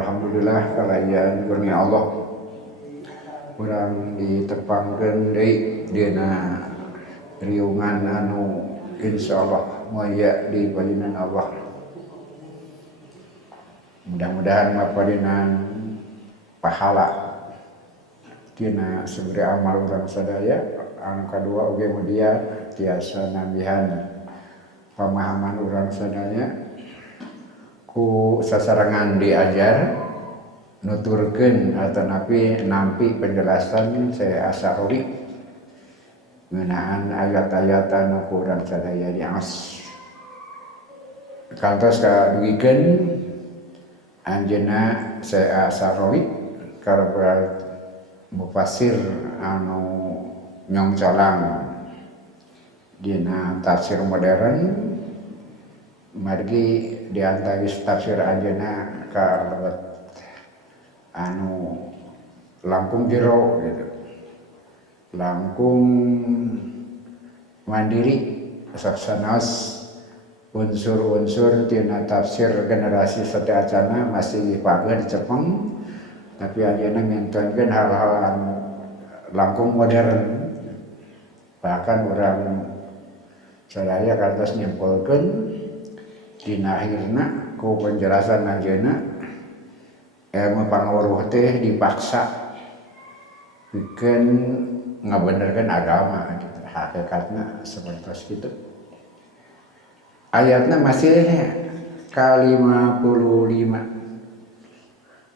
Alhamdulillah kalayan kurnia Allah kurang ditepangkeun deui dina riungan anu insyaallah moya di padinan Allah. Mudah-mudahan mapadinan pahala tina sabari amal urang sadaya. Anu kadua oge mudia tiasa nambihan pemahaman urang sadaya ku sasarangan diajar nuturkeun atanapi nampi penjelasan saya Asarowi ngeunaan ayat-ayat anu urang sadaya diantos kantos kadugikeun anjeunna saya Asarowi karebab mufasir anu nyongcolang dina tafsir modern margi diantara tafsir anjeunna kalebet anu langkung jero gitu. Langkung mandiri saksanaos unsur-unsur tina tafsir generasi sadeacana masih pageun cepeng tapi anjeunna ngentonkeun hal-hal anu langkung modern. Bahkan urang sadaya kantos nyimpulkeun dina akhirna ku penjelasan anjeunna ilmu pangaweruh teh dipaksa pikeun ngabenerkeun agama gitu. Hakikatna sapertos kitu. Ayatna masih ke-55.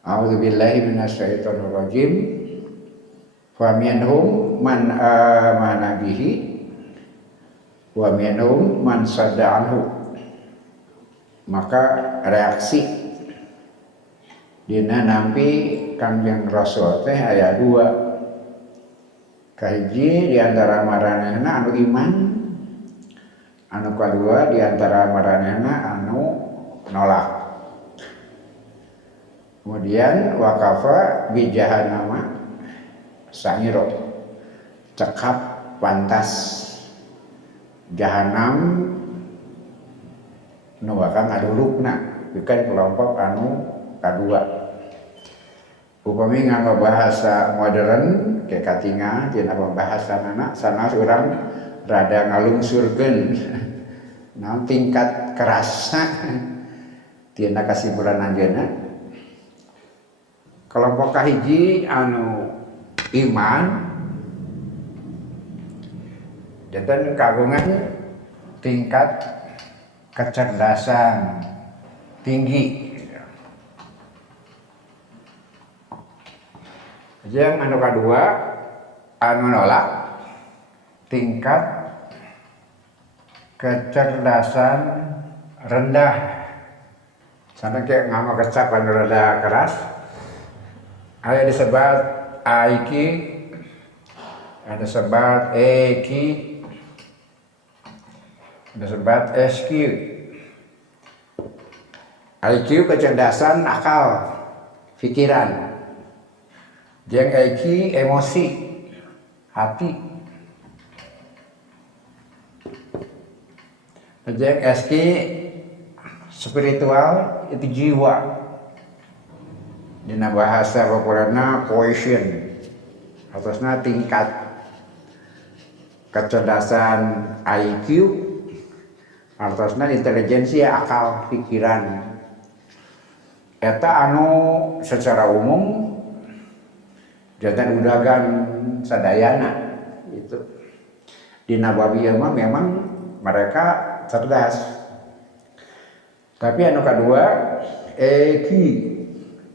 A'udzubillahi minasyaitonir rajim. Fa minhum man amana bihi wa minhum man sadda anhu. Maka reaksi dina nampi Kangjeng Rasul teh aya dua. Kahiji diantara maranehna anu iman, anu kadua diantara maranehna anu nolak. Kemudian waqafa bi jahannama sa'iro, cekap pantas jahanam nu bakal ngadulukna pikeun kelompok anu kadua. Upami nganggo bahasa modern ke katinga tina pembahasanana sanes urang rada ngalungsurkeun naon tingkat kerasna tina kasimpulan anjeunna. Kelompok kahiji anu iman janten kagungan tingkat kecerdasan tinggi. Yang anu kadua anu nolak tingkat kecerdasan rendah. Sana kayak ngama kecap anu rada keras. Aya disebat IQ, ada sebat EQ, ada sebat SQ. IQ kecerdasan akal, pikiran. Jeung EQ emosi, hati. Jeung SQ spiritual itu jiwa. Dina bahasa populerna quotient. Atasna tingkat kecerdasan IQ, atasna intelijensi akal pikiran. Eta anu secara umum jantan udagan sadayana itu. Dina babieu mah memang mereka cerdas. Tapi anu kadua EQ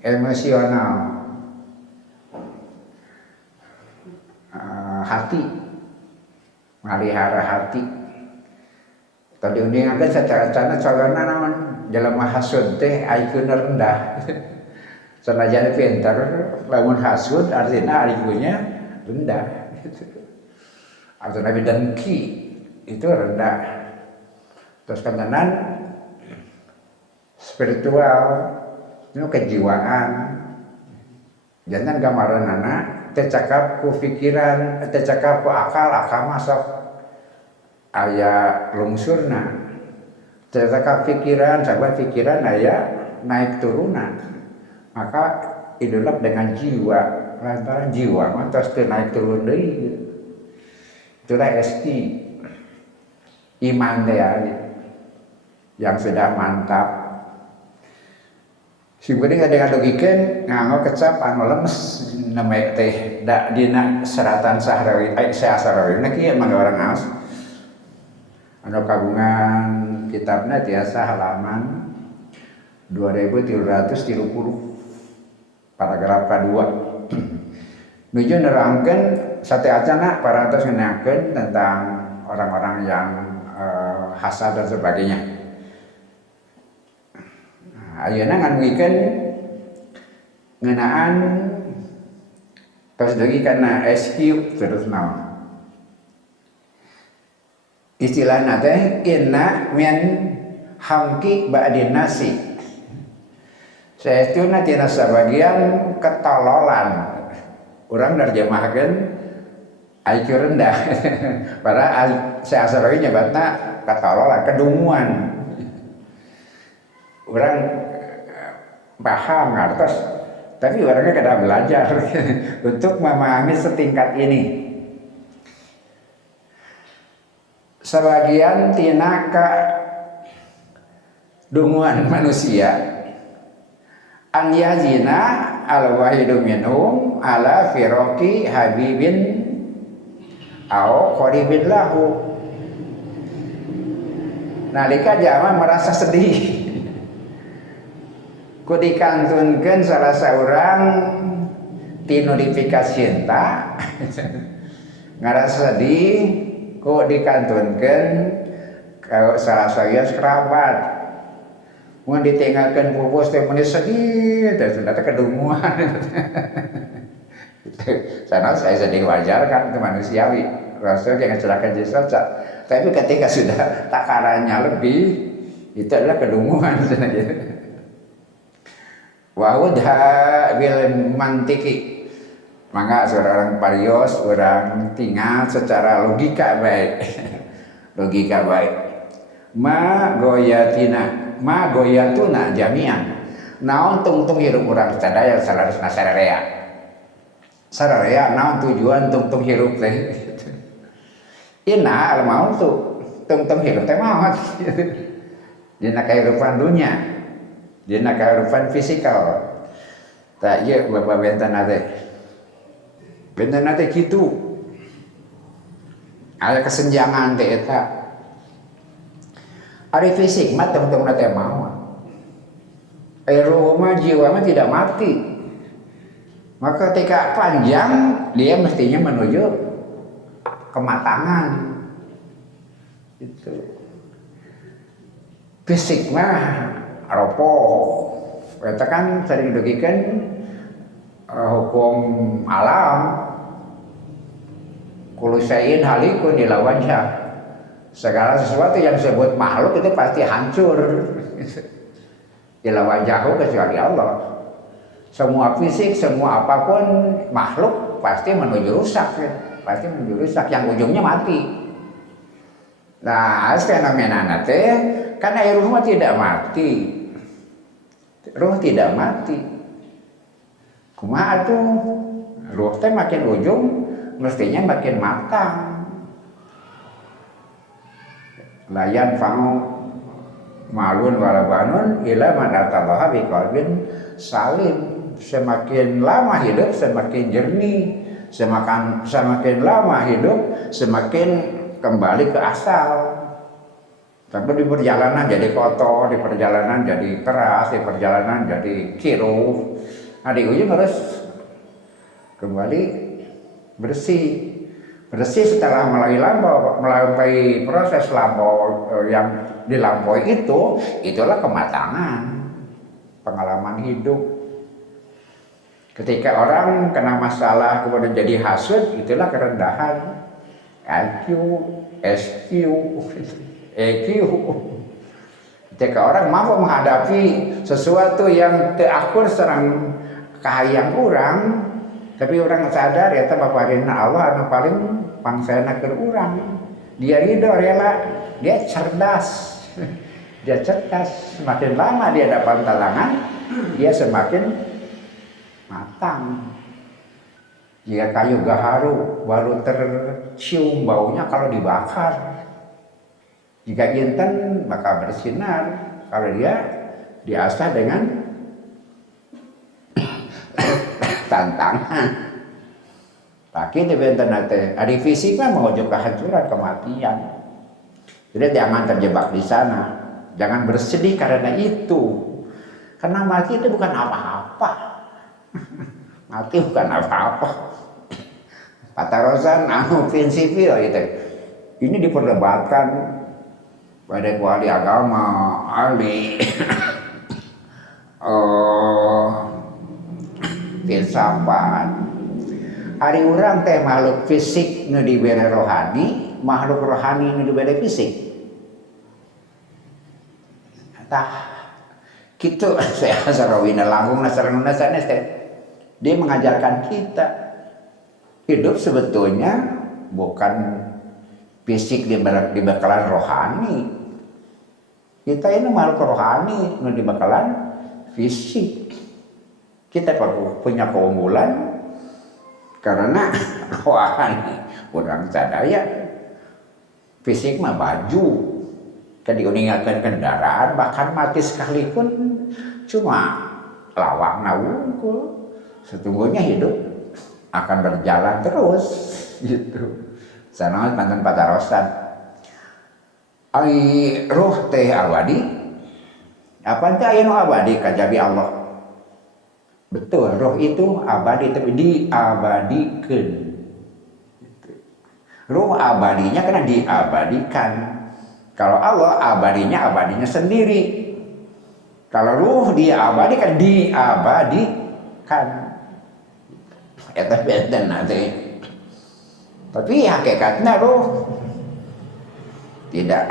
emosional, hati, melihara hati. Tadi undingan secara calona naon jelema hasud teh IQ-na rendah. Sanajan pinter, lamun hasud artinya IQ-nya rendah. Atau nabi dengki itu rendah. Terus kantanan spiritual itu kejiwaan. Jangan gambaranana teu cakap ku pikiran, teu cakap ku akal masuk aya lungsurna. Teu cakap pikiran, sahabat pikiran aya naik turunan. maka idulap dengan jiwa, lantaran jiwa mah terus naik turun deui gitu. Itulah SI iman teh yang sudah mantap. Sibeureung dengan logikeun nganggo kecap anu lemes namanya teh da dina seratan Sahrawi Sahrawi na kieu mangga orang ngaos anu kagungan kitabna tiasa halaman 2330 paragraf kedua. Nuju nerangkeun sateacana parantos ngeunangkeun tentang orang-orang yang hasad dan sebagainya. Ayeuna nganwikeun ngeunaan tos deui kana SQ terus naon. Istilahna teh inna min hamki ba'din nasi. Saestuna tina sabagian ketololan. Urang nerjemahkeun IQ rendah. Padahal saya asal nyebatna ketololan, kedunguan. Urang paham ngartos, tapi orangnya kada belajar untuk memahami setingkat ini. Sebagian tina dunguan manusia an yazina al wahidu minhum ala firaqi habibin au qaribin lahu. Nalika jama merasa sedih ku dikantunkeun salah seorang ti notifikasi cinta ngarasa sedih ku dikantunkeun ka salah saya kerabat mun ditinggalkeun pupus teh mun sedih teh ternyata kedunguan. Sana saya sedih wajar kan, itu manusiawi. Rasul yang celaka saja. Tapi ketika sudah takarannya lebih, itu adalah kedunguan. Wahudha bil mantiki. Maka seorang parios, orang tinggal secara logika baik. Logika baik. Ma goyatuna jami'an. Naon tungtung hirup urang sadaya salarusna sararea. Sararea naon tujuan tungtung hirup teh. Inna al mautu tungtung hirup teh maot. Dina kehidupan dunia. Dina kehidupan fisikal. Tak ieu Bapak bentana teh. Bentana teh kitu. Aya kesenjangan teh eta. Ari fisik mah tungtungna teh maot. Ruh mah jiwa mah tidak mati. Maka ketika panjang dia mestinya menuju kematangan. Itu. Fisik mah ropoh. Eta kan sering didugikeun hukum alam. Kullu syai'in halikun illa wajhah. Segala sesuatu yang disebut makhluk itu pasti hancur. Illa wajhahu kecuali Allah. Semua fisik, semua apapun makhluk pasti menuju rusak, ya. Pasti menuju rusak yang ujungnya mati. Nah, fenomena teh karena ruh mah tidak mati. Ruh tidak mati. Kumaha tuh? Ruh teh makin ujung mestinya makin matang. Layan fa'u malun wala banun ila man atallaha biqalbin salim. Semakin lama hidup semakin jernih, semakin lama hidup semakin kembali ke asal. Tapi di perjalanan jadi kotor, di perjalanan jadi keras, di perjalanan jadi kiruh. Nah di ujung harus kembali bersih. Bersih setelah melalui proses lampau yang dilampaui itu, itulah kematangan, pengalaman hidup. Ketika orang kena masalah kemudian jadi hasud, itulah kerendahan. IQ, SQ, EQ. Ketika orang mampu menghadapi sesuatu yang terakur serang kahayang orang, tapi orang sadar ya paparina Allah anu paling pangsana keur urang. Dia ridho rela, dia cerdas. Dia cerdas. Semakin lama dia dapat talangan, dia semakin matang. Jika kayu gaharu baru tercium baunya kalau dibakar. Jika inten maka bersinar kalau dia diasah dengan tantangan. Tapi di benten nate, adi fisik kan menuju kehancuran, kematian. Jadi jangan terjebak di sana, jangan bersedih karena itu. Karena mati itu bukan apa-apa. Mati bukan apa-apa. Patarosan prinsipil gitu. Ini diperdebatkan pada ahli agama, ahli filsafat. Hari orang teh makhluk fisik nu dibere rohani, makhluk rohani nu dibere fisik. Tah, gitu saya sarawina langgung nasarana sanes teh. Dia mengajarkan kita hidup sebetulnya bukan fisik dibekalan rohani. Kita ini makhluk rohani nu dibekalan fisik. Kita punya keunggulan karena rohani orang sadaya fisik mah baju kan diuningakan kendaraan bahkan mati sekalipun cuma lawak nawungkul setungguhnya hidup akan berjalan terus gitu. Sana mantan patarosan ai roh teh abadi apa teh aya nu abadi kajabi Allah. Betul, roh itu abadi tapi diabadikan. Roh abadinya karena diabadikan. Kalau Allah abadinya sendiri. Kalau ruh diabadikan Eta benten nanti. Tapi hakikatnya roh tidak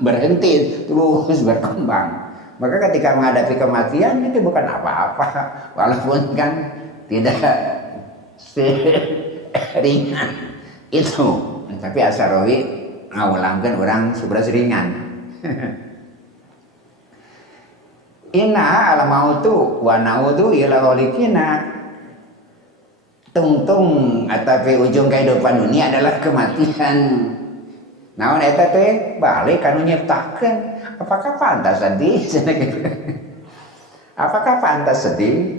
berhenti, terus berkembang. Maka ketika menghadapi kematian itu bukan apa-apa, walaupun kan tidak seringan itu. Tapi Asarawi ngawulangkeun orang seberas ringan. Inna al mautu wa naudu ila ghalikina. Tungtung atapi ujung kehidupan dunia adalah kematian. Naon eta teh balik kanu nyiptakeun. Apakah pantas sedih? Apakah pantas sedih?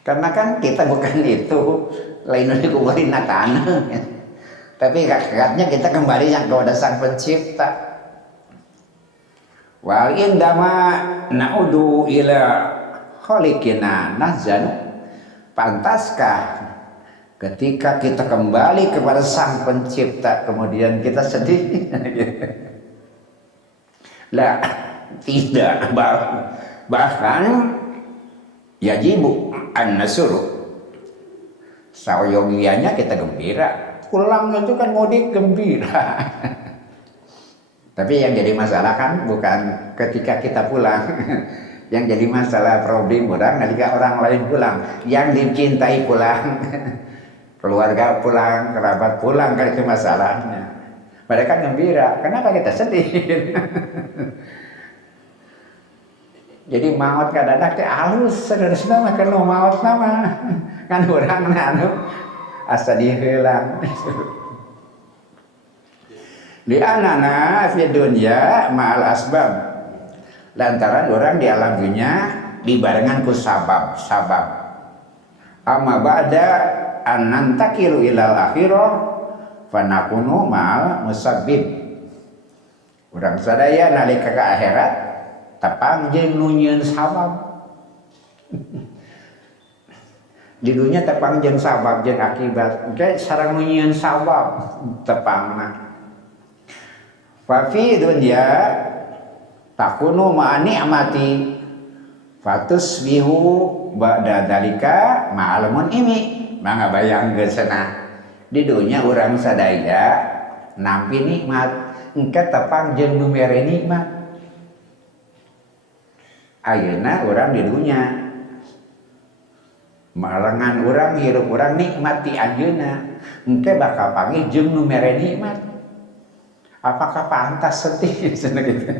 Karena kan kita bukan itu, lain dikuburin tanah. Tapi hakikatnya kita kembali yang kepada Sang Pencipta. Wal indama na'udu ila khaliqina nazanu. Pantaskah ketika kita kembali kepada Sang Pencipta kemudian kita sedih? Lah, tidak. Bahkan yajibu an-nasuru. Sayogianya kita gembira. Pulang itu kan mudik gembira. Tapi yang jadi masalah kan bukan ketika kita pulang. Yang jadi masalah problem orang ketika orang lain pulang. Yang dicintai pulang. Keluarga pulang, kerabat pulang, kan itu masalahnya. Mereka gembira, kenapa kita sedih? Jadi maut kadang-kadang teh halus, saudara-saudara kan lo maut nama kan urang anu asa diheula. Li anana fi dunya ma'al asbab. Lantaran orang di alam dunia dibarengan ku sabab. Amma ba'da an nantakilu ilal akhirah fanakunu ma'al musabbib. Urang sadaya nalika ka akhirat tepang jeung nu nyieun sabab. Di dunia tepang jeung sabab jeung akibat. Engke sareng nu nyieun sabab tepangna. Fa fi dunya takunu ma'a ni'mati fatusbihu ba'da dalika ma'al mun'imi. Mangga bayangkeun cenah. Di dunia orang sadaya nampi nikmat engke tepang jeung nu mere nikmat. Ayeuna orang di dunia malengan orang hirup orang nikmat di ayeuna engke bakal panggih jeung nu mere nikmat. Apakah pantas sedih cenah kitu?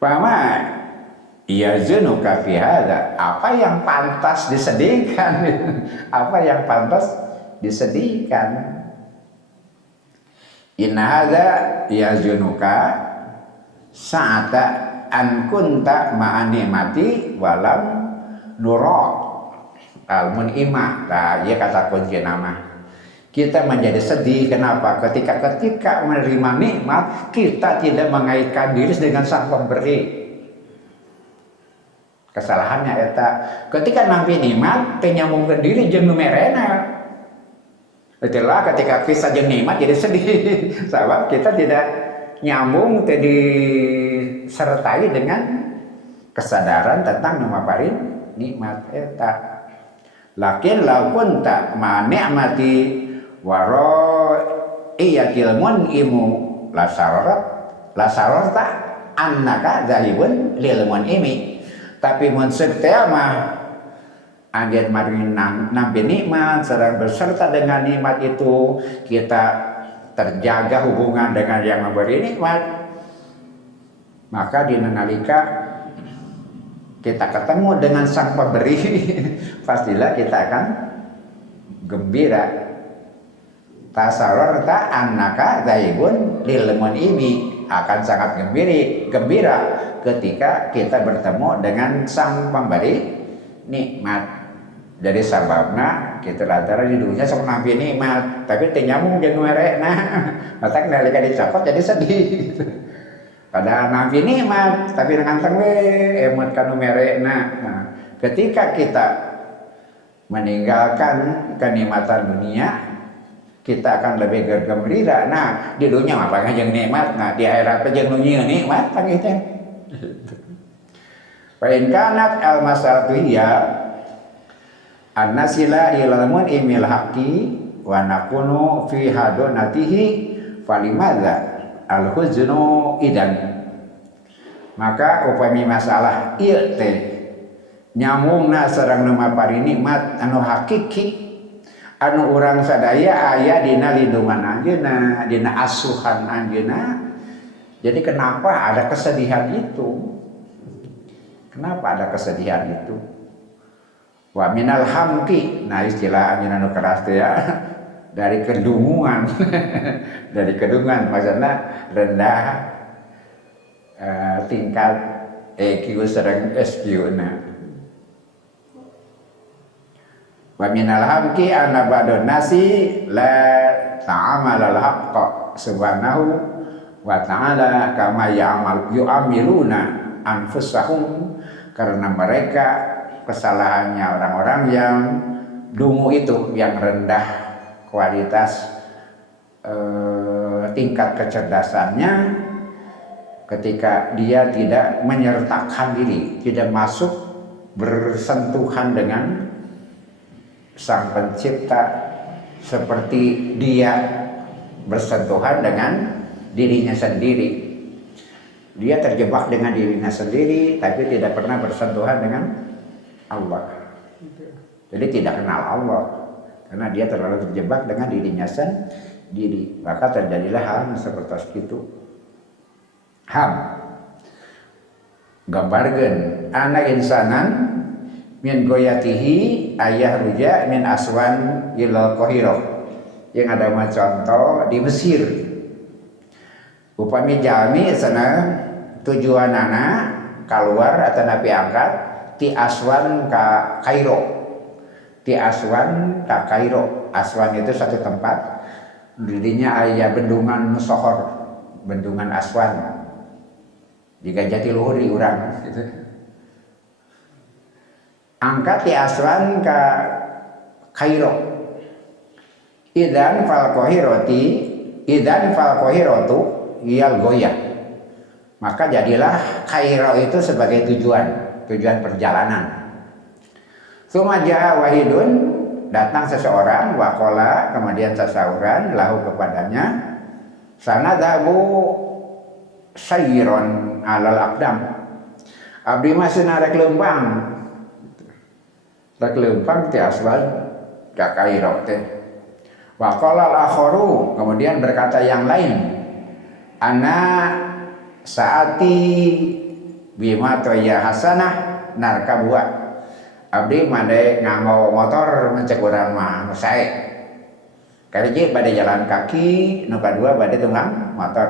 Pama yazunuka fi hadza, apa yang pantas disedihkan apa yang pantas disedihkan. Inna hadza yazunuka sa'ata an kunta ma'ani mati walam nura al mun'ima. Nah, ia kata kunci nama. Kita menjadi sedih kenapa? Ketika menerima nikmat, kita tidak mengaitkan diri dengan sang pemberi. Kesalahannya eta ketika nampi nikmat teu nyambungkeun diri jeung nu merena. Itulah ketika kisah jeung nikmat jadi sedih. Sebab kita tidak nyambung teu disertai dengan kesadaran tentang mamaparin nikmat eta. Lakin law kunta ma ni'mati waro iyatil mun'imu lasarorta annaka zahibun lil mun'imi. Tapi mun seukeu mah anjeun maring nampi nikmat sareng berserta dengan nikmat itu kita terjaga hubungan dengan yang memberi nikmat, maka dina nalika kita ketemu dengan sang pemberi pastilah kita akan gembira. Tasarorta annaka zaibun lil mun'imi, akan sangat gembira ketika kita bertemu dengan sang pemberi nikmat. Jadi sababna kita lantaran di dunia sok nampi nikmat tapi teu nyambung jeung merena. Mata nalika dicopot jadi sedih. Padahal nampi nikmat tapi nganteng we emot kanu merena. Nah, ketika kita meninggalkan kenikmatan dunia, kita akan lebih gembira. Nah, di dunia mah pangeh jeung nikmat, nah di akhirat teh jeung nu nyieun nikmat tah kitu. Fa in kanat al masalatu hiya annasila ilal mun'imil haqqi wa nakunu fi hadonatihi falimadza al huznu idan. Maka upami masalah ieu teh nyambungna sareng nu mapari nikmat anu hakiki anu urang sadaya aya dina lindungan anjeunna, dina asuhan anjeunna. Jadi kenapa ada kesedihan itu? Kenapa ada kesedihan itu? Wa minal hamki, nah istilah anjeunna nu keras teh ya, dari kedunguan. Dari kedunguan maksudna rendah tingkat EQ sareng SQ-na. Wa minal hamki anna ba'dun nasi la ta'amala al-haqqa subhanahu wa ta'ala kama yu'amiluna anfusahum, karena mereka kesalahannya orang-orang yang dungu itu, yang rendah kualitas tingkat kecerdasannya, ketika dia tidak menyertakan diri, tidak masuk bersentuhan dengan sang pencipta seperti dia bersentuhan dengan dirinya sendiri. Dia terjebak dengan dirinya sendiri tapi tidak pernah bersentuhan dengan Allah. Jadi tidak kenal Allah karena dia terlalu terjebak dengan dirinya sendiri. Maka terjadilah hal seperti itu. Ham gambarkeun ana insanan min goyatihi ayah ruja min aswan ilal Qahirah. Yang ada contoh di Mesir. Upami jalmi sana tujuanana keluar atau nabi angkat ti Aswan ka Kairo. Ti Aswan ka Kairo. Aswan itu satu tempat. Dirinya aya bendungan Sohor, bendungan Aswan. Jika Jatiluhur di urang gitu. Angkat ti Aswan ka Kairo. Idan fal Qahiratu iyal goyah. Maka jadilah Kairo itu sebagai tujuan perjalanan. Sumaja wahidun, datang seseorang, wakola kemudian sesauran lahu kepadanya, sanadhabu sayron alal aqdam. Abdi masih narek lempang. Rek lempang ti Aswan ka Kairo teh. Wakola al-akharu, kemudian berkata yang lain, ana saati bima toya hasanah narkabua abdi made nganggo motor mencek urang mah nu sae kariji bade jalan kaki nu kadua bade tunggang motor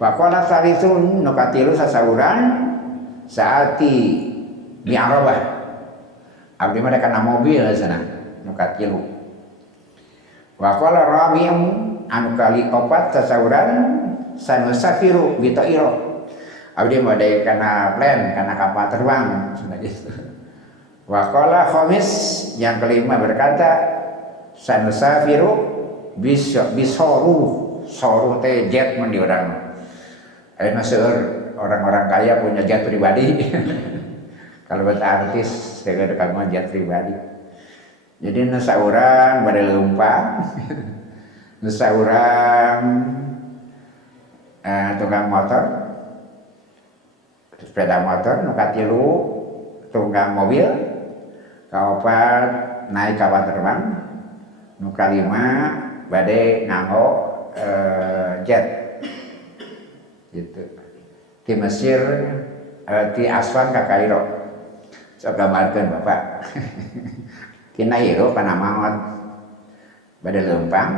wa qala salisun nu katilu sasauran saati di Arabah abdi mah kana mobil sana nu katilu wa qala rabi'un anu kali opat sasauran sanusafiru bi ta'iro abdi made kana plan kana kapal terbang cenah gitu. Wa qala khamis yang kelima berkata sanusafiru bisoru soru teh jet mun di urang. Ayeuna seueur orang-orang kaya punya jet pribadi. Kalau buat artis teh kagungan jet pribadi. Jadi nu saurang bade leumpang. Nu saurang tukang motor sepeda motor nu katilu tunggang mobil kaopat naik kapal terbang nu kalima bade nganggo jet gitu di Mesir di Aswan ka Kairo sok gambarkeun Bapak di Kairo Panama bade leumpang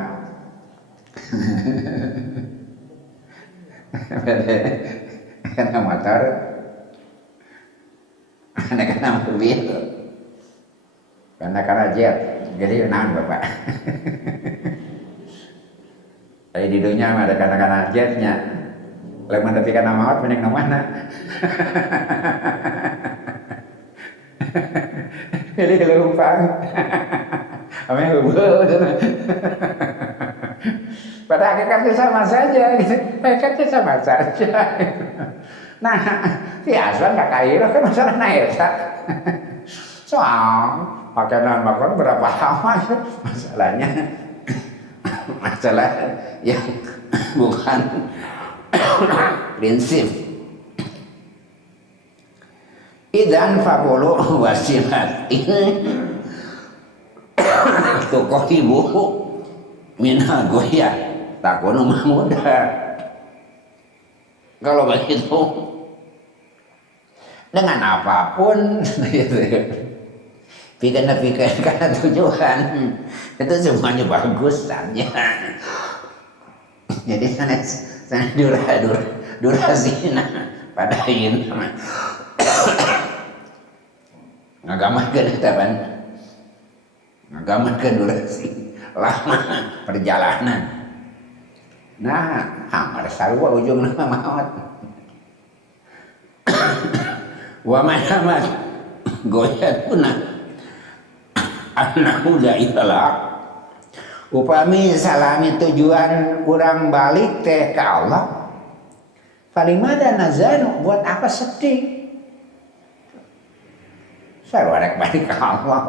bade kana motor anak-anak mobil karena jet jadi naon Bapak di dunia mah ada kana jetnya lamun tapi kana maot mending nu mana pilih leumpang ame heubeul pada hakikatnya sama saja gitu. Hakikatnya sama saja nah si Aswan ka Kairo kan masalah eta soal pakaian makan berapa lama masalahnya masalah yang bukan prinsip idan faqulu wasilatin tuqhibu minha goya takunu muda kalau begitu dengan apapun pikir karena tujuan itu semuanya bagus saja jadi sana durasina pada ini ngagamakeun eta ban ngagamakeun durasi lama perjalanan nah hamar sarua ujungna maot wa manamat goyatuna annahu la italaq upami salami tujuan kurang balik teh ke Allah falimada nazanu buat apa sedih sarua balik ke Allah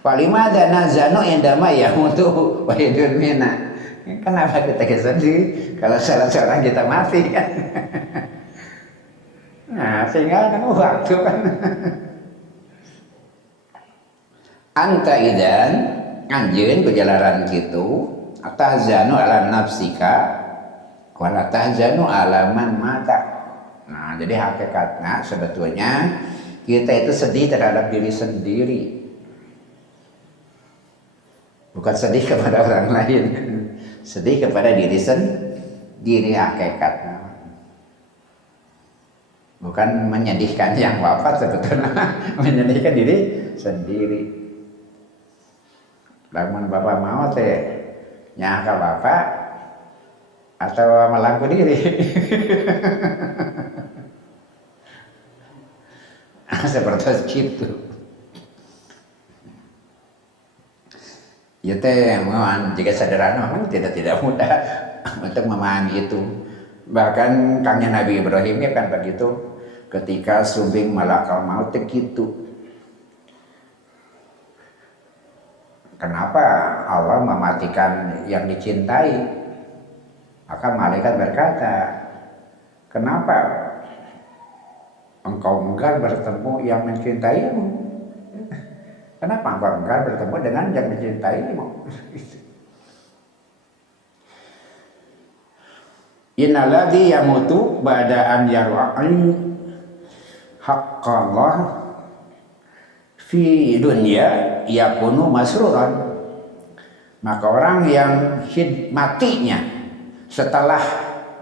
falimada nazanu indama yamutu wa yadun mina kenapa kita sedih kalau salah seorang kita mati kan nah sehingga kan waktu kan anta idan anjeun kejalaran kitu atahzanu ala nafsika wala tahzanu ala man mata nah jadi hakikatnya sebetulnya kita itu sedih terhadap diri sendiri bukan sedih kepada orang lain sedih kepada diri sendiri hakikatnya bukan menyedihkan yang wafat sebetulnya menyedihkan diri sendiri lamun bapak mau teh nyangka bapak atau melangku diri seperti itu ya teh mohon jika sederhana memang tidak mudah untuk memahami itu bahkan kangnya Nabi Ibrahim ya kan begitu ketika sumbing malakal maut gitu kenapa Allah mematikan yang dicintai maka malaikat berkata kenapa engkau enggan bertemu yang mencintaimu kenapa engkau enggan bertemu dengan yang mencintaimu innalladzi yamutu ba'da an yarwa'i haqqallah fi dunya yakunu masruran. Maka orang yang matinya setelah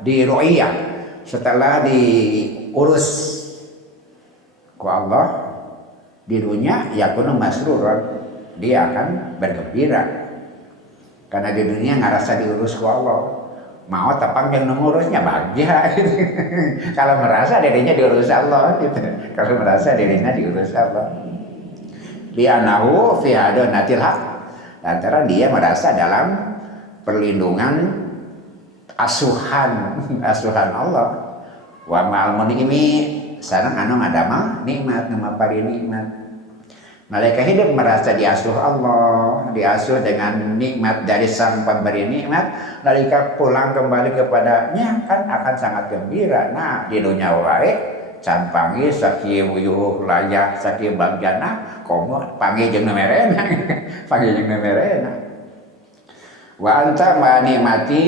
diru'iyah, setelah diurus ku Allah di dunia, yakunu masruran, dia akan bergembira karena di dunia ngerasa diurus ku Allah. Mau tapang yang mengurusnya bahagia gitu. Kalau merasa dirinya diurus Allah gitu. Kalau merasa dirinya diurus Allah. Li'anahu fi hadonatil haq, lantaran dia merasa dalam perlindungan asuhan Allah. Wa ma'al mun'imi sareng anu ngadamel nikmat, ngamapari nikmat. Malaikat hidup merasa diasuh Allah, diasuh dengan nikmat dari sang pemberi nikmat. Nalika pulang kembali kepadanya kan akan sangat gembira. Nah di dunia wae can panggih sakieu wuyuh layak sakieu bagjana komo panggih jeung merena panggih jeung merena. Wa anta ma nikmati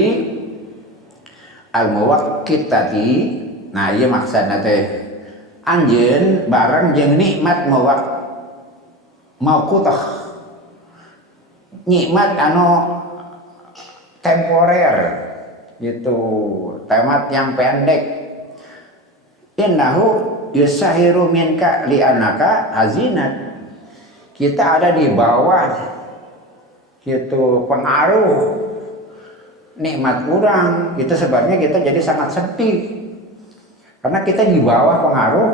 al muwaqqitati. Nah ieu maksudna teh anjeun bareng jeung nikmat mauqutah, nikmat anu temporer itu, tamat yang pendek. Innahu yusahiru minka li'anaka hazinat. Kita ada di bawah gitu pengaruh nikmat kurang, itu sebabnya kita jadi sangat sedih karena kita di bawah pengaruh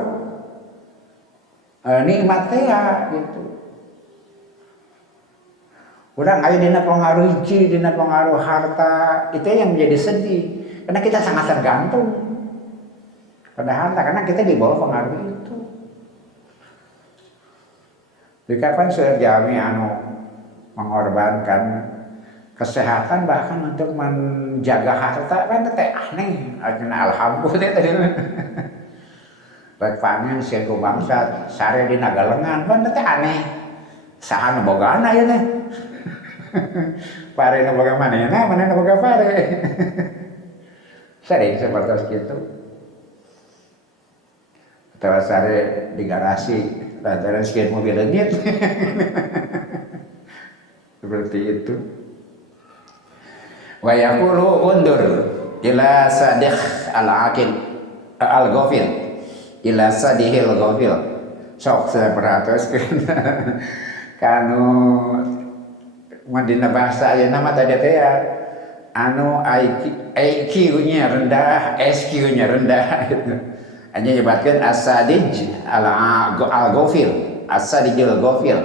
nikmat ya gitu. Urang aya dina pengaruh hiji, dina pengaruh harta, itu yang menjadi sedih karena kita sangat tergantung pada harta karena kita di bawah pengaruh itu. Di kapan sejami anu mengorbankan kesehatan bahkan untuk menjaga harta kan teh aneh, ajeuna alhamdulillah tadi. Rek panen sieun ku bangsa sare dina galengan kan teh aneh. Saha nu bogana ieu teh? Pare nu boga manehna, manehna boga pare. Sering seperti itu. Atawa sare di garasi, lantaran sieun mobil leungit. Seperti itu. Wa yaqulu undur ila sadiq al-aqil al-ghafil ila sadihil ghafil. Sok saya perhatikan kanu madina bahasa ayeuna mah tadi teh anu IQ-nya rendah, SQ-nya rendah gitu. Hanya nyebatkeun as-sadij al-ghafil, as-sadijul ghafil.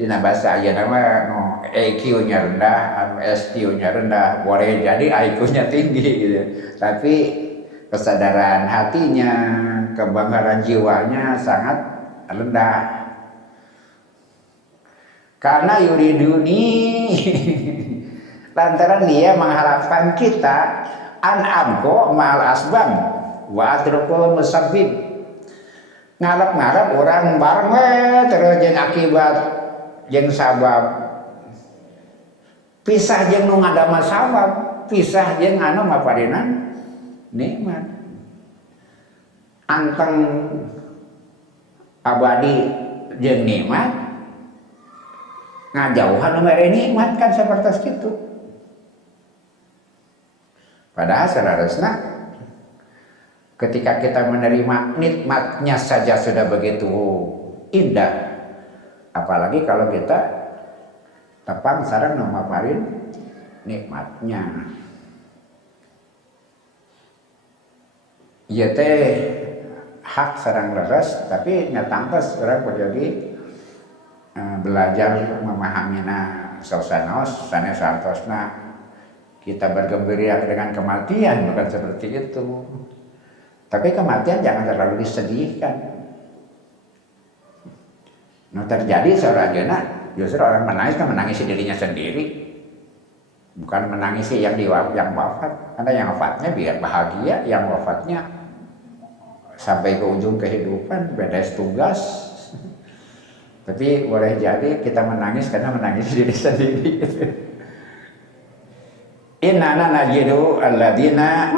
Dina bahasa ayeuna mah anu EQ-nya rendah, anu SQ-nya rendah, boleh jadi IQ-nya tinggi gitu. Tapi kesadaran hatinya, kebanggaran jiwanya sangat rendah. Karena yuriduni lantaran dia mengharapkan kita an'amko ma'al asbab wa atrukul musabbib. Ngarep-ngarep orang bareng we terus jeung akibat jeung sabab. Pisah jeung nu ngadamel sabab, pisah jeung anu maparinan nikmat. Anteng abadi jeung nikmat ngajauhan mere nikmat kan seperti itu. Padahal seharusnya ketika kita menerima nikmatnya saja sudah begitu indah, apalagi kalau kita tepang sareng mamaparin nikmatnya. Ieu teh hak sareng leres, tapi nyatangtos urang jadi belajar memahaminya sausanaos sanes sartosna kita bergembira dengan kematian, bukan seperti itu. Tapi kematian jangan terlalu disedihkan. Nah terjadi seorang justru orang menangis kan menangisi dirinya sendiri, bukan menangisi yang wafat. Karena yang wafatnya biar bahagia, yang wafatnya sampai ke ujung kehidupan beres tugas. Tapi boleh jadi kita menangis karena menangis diri sendiri. Inna najidu alladina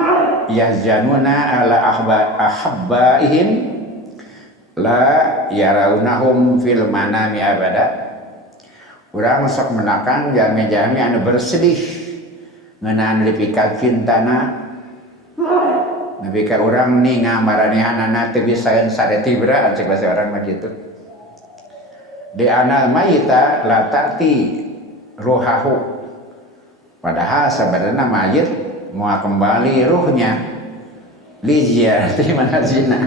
yahzanuna ala ahabbaihim la yarawnahum fil manami abada. Urang sok menakan jami-jami anu bersedih ngeunaan lipika cintana nepi ka urang ninga maranehanana teu bisaeun sadetibra cek bahasa orang mah kitu. Di anal mayita la ta'ti ruhahu, padahal sebenarnya mayit mau kembali ruhnya liziarati manazina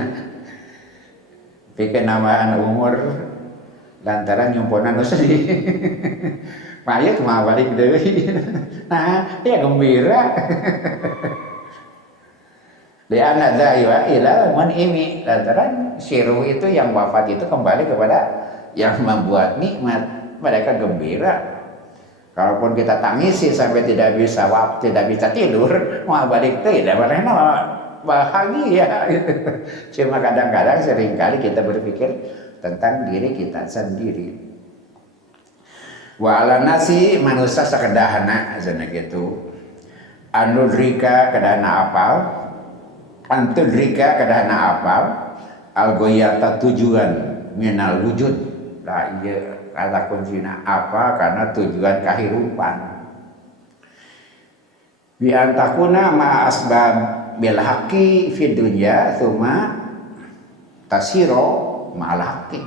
pikeun namaan umur lantaran nyumponan nu sedih. Mayit mah balik deui. Nah, ya gembira. Di anak daiwa ila mun'imi, lantaran si ruh itu yang wafat itu kembali kepada yang membuat nikmat, mereka gembira. Kalaupun kita tangisi sampai tidak bisa tidur, mau balik teh tidak boleh bahagia. Cuma kadang-kadang seringkali kita berpikir tentang diri kita sendiri. Wa ala nasi manusia sakedahana cenah gitu. Anudrika kedahana apal, antudrika kedahana apal, algoyata tujuan minal wujud. Lah ieu kata kuncina apa karena tujuan kahirupan. Bi antakuna ma asbab bil haqqi fid dunya tsumma tasiro ma'al haqqi.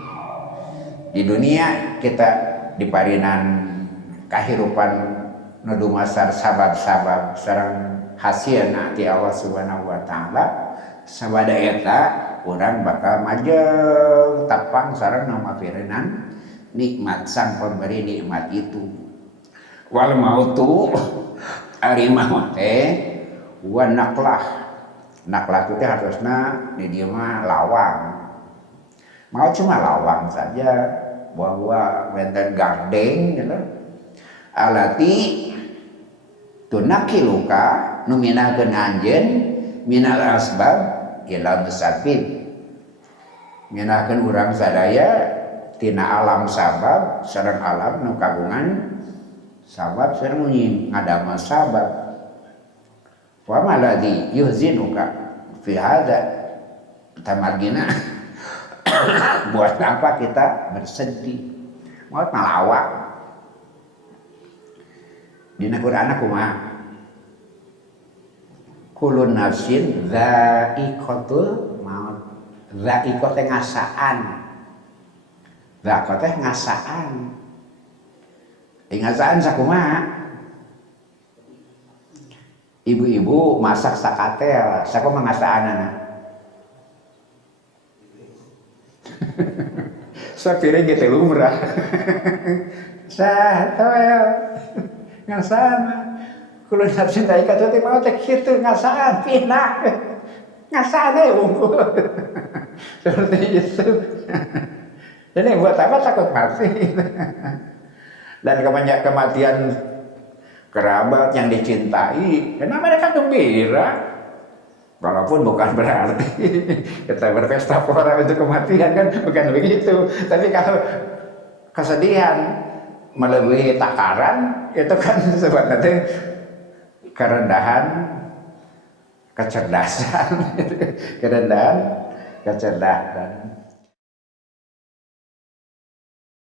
Di dunia kita diparinan kahirupan nu dumasar sabab-sabab sareng hasilna ti Allah Subhanahu wa taala sabada eta urang bakal majeng tapang sareng namapirinan nikmat sang pemberi nikmat itu. Wal mautu ari maut teh wa naqlah itu teh harusna di dieu mah lawang. Maut cuma lawang saja, bahwa benten gardeng gitu. Alati tunakiluka nu minakeun anjeun minal asbab ila musabib. Minakeun urang sadaya tina alam sabab sareng alam nu kagungan sabab sareng ngadama sabab. Wa maladhi yuhzinuka fi hadza tamargina. Buat apa kita bersedih? Mau malawak. Dina Qur'an kumaha? Kulun nafsin dha'iqatul maut. Dha'iqah teh ngasaan. Dha'iqah teh ngasaan. Ngasaan sakumaha? Ibu-ibu masak sakatel, sakumaha ngasaanana? Sapiring gitu lumrah. Satoel ngasana. Kulo nafsin daika teh mau teh kitu ngasaan pindah. Ngasana unggul. Seperti itu. Jadi buat apa takut mati? Dan kematian kerabat yang dicintai, kenapa mereka gembira? Walaupun bukan berarti kita berpesta pora untuk kematian kan, bukan begitu. Tapi kalau kesedihan melebihi takaran itu kan sebenarnya kerendahan kecerdasan, kerendahan kecerdasan.